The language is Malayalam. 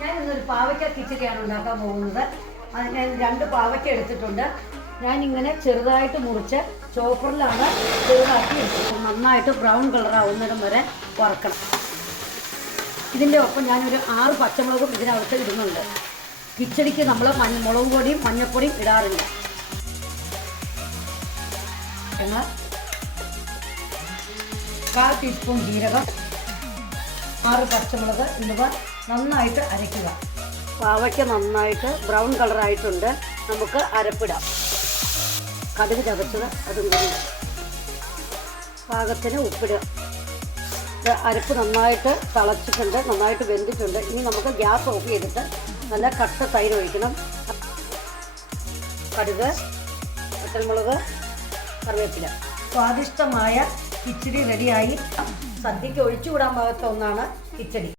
ഞാൻ ഇന്നൊരു പാവയ്ക്ക കിച്ചടിയാണ് ഉണ്ടാക്കാൻ പോകുന്നത്. അത് ഞാൻ രണ്ട് പാവയ്ക്ക എടുത്തിട്ടുണ്ട്. ഞാൻ ഇങ്ങനെ ചെറുതായിട്ട് മുറിച്ച് ചോപ്പറിലാണ് ചെറുതാക്കി എടുത്തത് നന്നായിട്ട് ബ്രൗൺ കളർ ആവുന്നിടം വരെ വറക്കണം. ഇതിന്റെ ഒപ്പം ഞാനൊരു ആറ് പച്ചമുളകും ഇതിനകത്ത് ഇടുന്നുണ്ട്. കിച്ചടിക്ക് നമ്മൾ മഞ്ഞ മുളക് പൊടിയും മഞ്ഞൾപ്പൊടിയും ഇടാറില്ല. കാൽ ടീസ്പൂൺ ജീരകം ആറ് പച്ചമുളക് എന്നിവ നന്നായിട്ട് അരയ്ക്കുക. പാവയ്ക്ക നന്നായിട്ട് ബ്രൗൺ കളറായിട്ടുണ്ട്. നമുക്ക് അരപ്പിടാം. കടുക് ചതച്ചത് അതും കൂടി. പാകത്തിന് ഉപ്പിടുക. അരപ്പ് നന്നായിട്ട് തിളച്ചിട്ടുണ്ട് നന്നായിട്ട് വെന്തിട്ടുണ്ട്. ഇനി നമുക്ക് ഗ്യാസ് ഓഫ് ചെയ്തിട്ട് നല്ല കട്ട തൈര് ഒഴിക്കണം. കടുക് പച്ചമുളക് കറിവേപ്പില. സ്വാദിഷ്ടമായ കിച്ചടി റെഡിയായി സദ്യക്ക് ഒഴിച്ചുകൂടാൻ പാകത്ത ഒന്നാണ് കിച്ചടി.